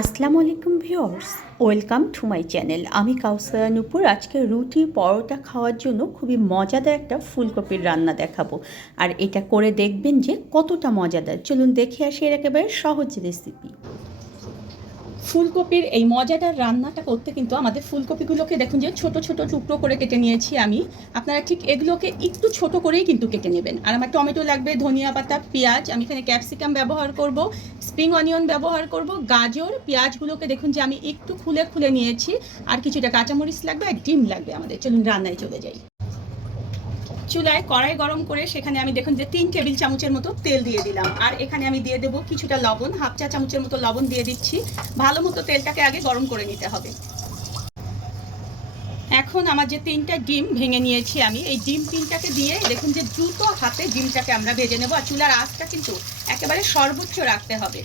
আসসালামু আলাইকুম viewers, welcome to my channel. আমি কাউসারা নূপুর। আজকে রুটি পরোটা খাওয়ার জন্য খুবই মজাদার একটা ফুলকপির রান্না দেখাবো। আর এটা করে দেখবেন যে কতটা মজাদার। চলুন দেখে আসি এর একেবারে সহজ রেসিপি। ফুলকপির এই মজাদার রান্নাটা করতে কিন্তু আমাদের ফুলকপিগুলোকে দেখুন যে ছোট ছোট টুকরো করে কেটে নিয়েছি আমি। আপনারা ঠিক এগুলোকে একটু ছোট করেই কিন্তু কেটে নেবেন। আর আমার টমেটো লাগবে, ধনিয়া পাতা, পেঁয়াজ, আমি এখানে ক্যাপসিকাম ব্যবহার করব, স্প্রিং অনিয়ন ব্যবহার করব, গাজর, পেঁয়াজগুলোকে দেখুন যে আমি একটু খুলে খুলে নিয়েছি, আর কিছুটা কাঁচামরিচ লাগবে, আর ডিম লাগবে আমাদের। চলুন রান্নায় চলে যাই। চুলায় কড়াই গরম করে সেখানে আমি দেখুন যে 3 টেবিল চামচের মতো তেল দিয়ে দিলাম। আর এখানে আমি দিয়ে দেবো কিছুটা লবণ, হাফ চা চামচের মতো লবণ দিয়ে দিচ্ছি। ভালো মতো তেলটাকে আগে গরম করে নিতে হবে। এখন আমার যে 3টা ডিম ভেঙে নিয়েছি আমি, এই ডিম 3টাকে দিয়ে দেখুন যে দ্রুত হাতে ডিমটাকে আমরা ভেজে নেবো। আর চুলার আঁচটা কিন্তু একেবারে সর্বোচ্চ রাখতে হবে।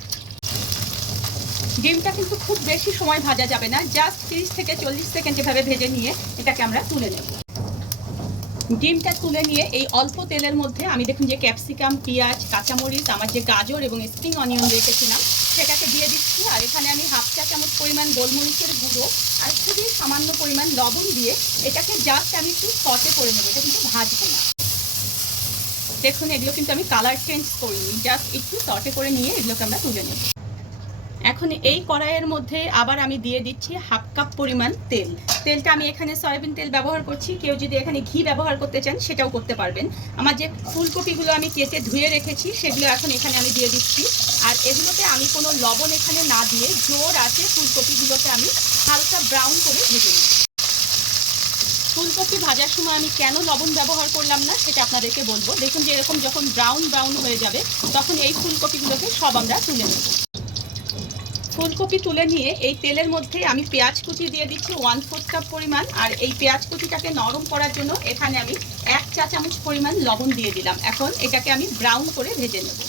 ডিমটা কিন্তু খুব বেশি সময় ভাজা যাবে না, জাস্ট 30 থেকে 40 সেকেন্ড এভাবে ভেজে নিয়ে এটাকে আমরা তুলে নেব। ডিমটা তুলে নিয়ে এই অল্প তেলের মধ্যে আমি দেখুন যে ক্যাপসিকাম, পেঁয়াজ, কাঁচামরিচ, আমার যে গাজর এবং স্প্রিং অনিয়ন রেখেছিলাম সেটাকে দিয়ে দিচ্ছি। আর এখানে আমি হাফ চা চামচ পরিমাণ গোলমরিচের গুঁড়ো আর খুবই সামান্য পরিমাণ লবণ দিয়ে এটাকে জাস্ট আমি একটু সটে করে নেবো। এটা কিন্তু ভাজবো না। দেখুন এগুলো কিন্তু আমি কালার চেঞ্জ করিনি, জাস্ট একটু সটে করে নিয়ে এগুলোকে আমরা তুলে নেব। এখন এই কড়াইয়ের মধ্যে আবার আমি দিয়ে দিচ্ছি হাফ কাপ পরিমাণ তেল। তেলটা আমি এখানে সয়াবিন তেল ব্যবহার করছি, কেউ যদি এখানে ঘি ব্যবহার করতে চান সেটাও করতে পারবেন। আমার যে ফুলকপিগুলো আমি কেটে ধুয়ে রেখেছি সেগুলো এখন এখানে আমি দিয়ে দিচ্ছি। আর এগুলোতে আমি কোনো লবণ এখানে না দিয়ে জোর আছে ফুলকপিগুলোকে আমি হালকা ব্রাউন করে ভেজে নিই। ফুলকপি ভাজার সময় আমি কেন লবণ ব্যবহার করলাম না সেটা আপনাদেরকে বলবো। দেখুন যে এরকম যখন ব্রাউন ব্রাউন হয়ে যাবে তখন এই ফুলকপিগুলোকে সব আমরা তুলে নেব। ফুলকপি তুলে নিয়ে এই তেলের মধ্যে আমি পেঁয়াজ কুচি দিয়ে দিচ্ছি 1/4 কাপ পরিমাণ। আর এই পেঁয়াজ কুচিটাকে নরম করার জন্য এখানে আমি 1 চা চামচ পরিমাণ লবণ দিয়ে দিলাম। এখন এটাকে আমি ব্রাউন করে ভেজে নেব।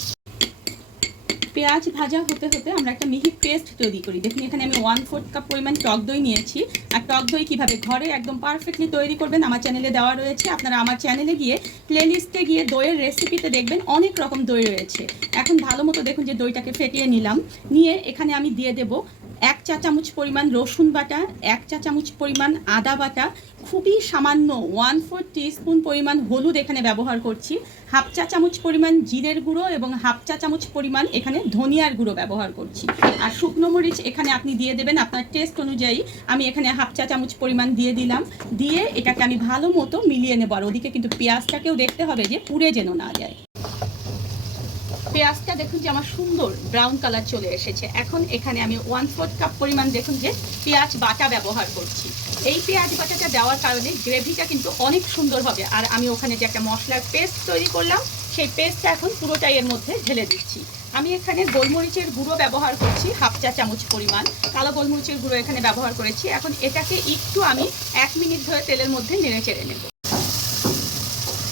পেঁয়াজ ভাজা হতে হতে আমরা একটা মিহি পেস্ট তৈরি করি। দেখুন এখানে আমি 1/4 কাপ পরিমাণ টক দই নিয়েছি। আর টক দই কীভাবে ঘরে একদম পারফেক্টলি তৈরি করবেন আমার চ্যানেলে দেওয়া রয়েছে। আপনারা আমার চ্যানেলে গিয়ে প্লেলিস্টে গিয়ে দইয়ের রেসিপিতে দেখবেন অনেক রকম দই রয়েছে। এখন ভালো মতো দেখুন যে দইটাকে ফেটিয়ে নিলাম। নিয়ে এখানে আমি দিয়ে দেব 1 চা চামচ পরিমাণ রসুন বাটা, 1 চা চামচ পরিমাণ আদা বাটা, খুবই সামান্য 1/4 টিস্পুন পরিমাণ হলুদ এখানে ব্যবহার করছি, হাফ চা চামচ পরিমাণ জিরের গুঁড়ো এবং হাফ চা চামচ পরিমাণ এখানে ধনিয়ার গুঁড়ো ব্যবহার করছি। আর শুকনো মরিচ এখানে আপনি দিয়ে দেবেন আপনার টেস্ট অনুযায়ী। আমি এখানে হাফ চা চামচ পরিমাণ দিয়ে দিলাম। দিয়ে এটাকে আমি ভালো মতো মিলিয়ে নেব। আর ওদিকে কিন্তু পেঁয়াজটাকেও দেখতে হবে যে পুড়ে যেন না যায়। পেঁয়াজটা দেখুন যে আমার সুন্দর ব্রাউন কালার চলে এসেছে। এখন এখানে আমি 1/4 কাপ পরিমাণ দেখুন যে পেঁয়াজ বাটা ব্যবহার করছি। এই পেঁয়াজ বাটাটা দেওয়ার কারণে গ্রেভিটা কিন্তু অনেক সুন্দর হবে। আর আমি ওখানে যে একটা মশলার পেস্ট তৈরি করলাম সেই পেস্টটা এখন পুরোটাই এর মধ্যে ঢেলে দিচ্ছি। আমি এখানে গোলমরিচের গুঁড়ো ব্যবহার করছি হাফ চা চামচ পরিমাণ, কালো গোলমরিচের গুঁড়ো এখানে ব্যবহার করেছি। এখন এটাকে একটু আমি 1 মিনিট ধরে তেলের মধ্যে নেড়ে চেড়ে নেব।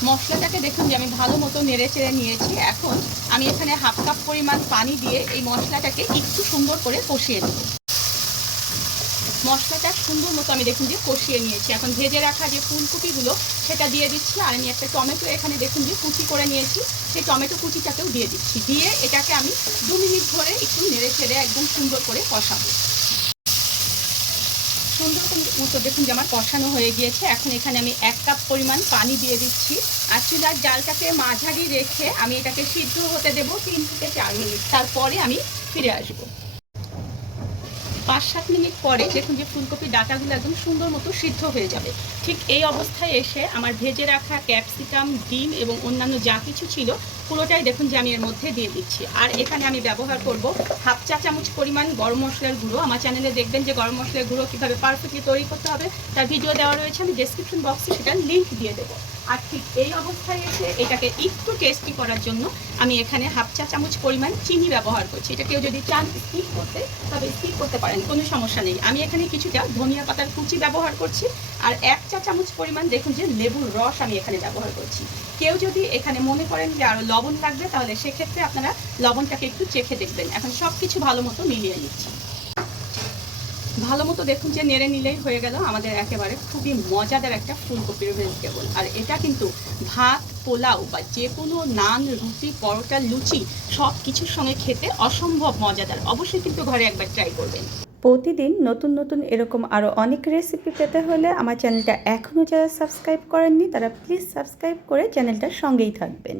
মশলাটাকে দেখুন যে আমি ভালো মতো নেড়ে চেড়ে নিয়েছি। এখন আমি এখানে হাফ কাপ পরিমাণ পানি দিয়ে এই মশলাটাকে একটু সুন্দর করে কষিয়ে নেব। মশলাটা সুন্দর মতো আমি দেখুন যে কষিয়ে নিয়েছি। এখন ভেজে রাখা যে ফুলকপিগুলো সেটা দিয়ে দিচ্ছি। আর আমি একটা টমেটো এখানে দেখুন যে কুচি করে নিয়েছি, সেই টমেটো কুচিটাকেও দিয়ে দিচ্ছি। দিয়ে এটাকে আমি 2 মিনিট ধরে একটু নেড়ে চেড়ে একদম সুন্দর করে কষাবো। সুন্দর মতো দেখুন যে আমার কষানো হয়ে গিয়েছে। এখন এখানে আমি 1 কাপ পরিমাণ পানি দিয়ে দিচ্ছি। আর চুলার জালটাকে মাঝারি রেখে আমি এটাকে সিদ্ধ হতে দেবো 3 থেকে 4 মিনিট। তারপরে আমি ফিরে আসবো। 5-7 মিনিট পরে দেখুন যে ফুলকপির ডাঁটাগুলো একদম সুন্দর মতো সিদ্ধ হয়ে যাবে। ঠিক এই অবস্থায় এসে আমার ভেজে রাখা ক্যাপসিকাম, ডিম এবং অন্যান্য যা কিছু ছিল পুরোটাই দেখুন যে আমি এর মধ্যে দিয়ে দিচ্ছি। আর এখানে আমি ব্যবহার করব হাফ চা চামচ পরিমাণ গরম মশলার গুঁড়ো। আমার চ্যানেলে দেখবেন যে গরম মশলার গুঁড়ো কীভাবে পারফেক্টলি তৈরি করতে হবে তার ভিডিও দেওয়া রয়েছে, আমি ডেসক্রিপশন বক্সে সেটার লিঙ্ক দিয়ে দেবো। আর ঠিক এই অবস্থায় এসে এটাকে একটু টেস্টি করার জন্য আমি এখানে হাফ চা চামচ পরিমাণ চিনি ব্যবহার করছি। এটা কেউ যদি চান স্কিপ করতে তবে স্কিপ করতে পারেন, কোনো সমস্যা নেই। আমি এখানে কিছুটা ধনিয়া পাতার কুচি ব্যবহার করছি। আর 1 চা চামচ পরিমাণ দেখুন যে লেবুর রস আমি এখানে ব্যবহার করছি। কেউ যদি এখানে মনে করেন যে আরও লবণ লাগবে তাহলে সেক্ষেত্রে আপনারা লবণটাকে একটু চেখে দেখবেন। এখন সব কিছু ভালো মতো মিলিয়ে নিচ্ছি। ভালো মতো দেখুন যে নেড়ে নিলেই হয়ে গেল আমাদের একেবারে খুবই মজাদার একটা ফুলকপির ভেজিটেবল। আর এটা কিন্তু ভাত, পোলাও বা যে কোনো নান, রুটি, পরোটা, লুচি সব কিছুর সঙ্গে খেতে অসম্ভব মজাদার। অবশ্যই কিন্তু ঘরে একবার ট্রাই করবেন। প্রতিদিন নতুন নতুন এরকম আরও অনেক রেসিপি পেতে হলে আমার চ্যানেলটা এখনও যারা সাবস্ক্রাইব করেননি তারা প্লিজ সাবস্ক্রাইব করে চ্যানেলটার সঙ্গেই থাকবেন।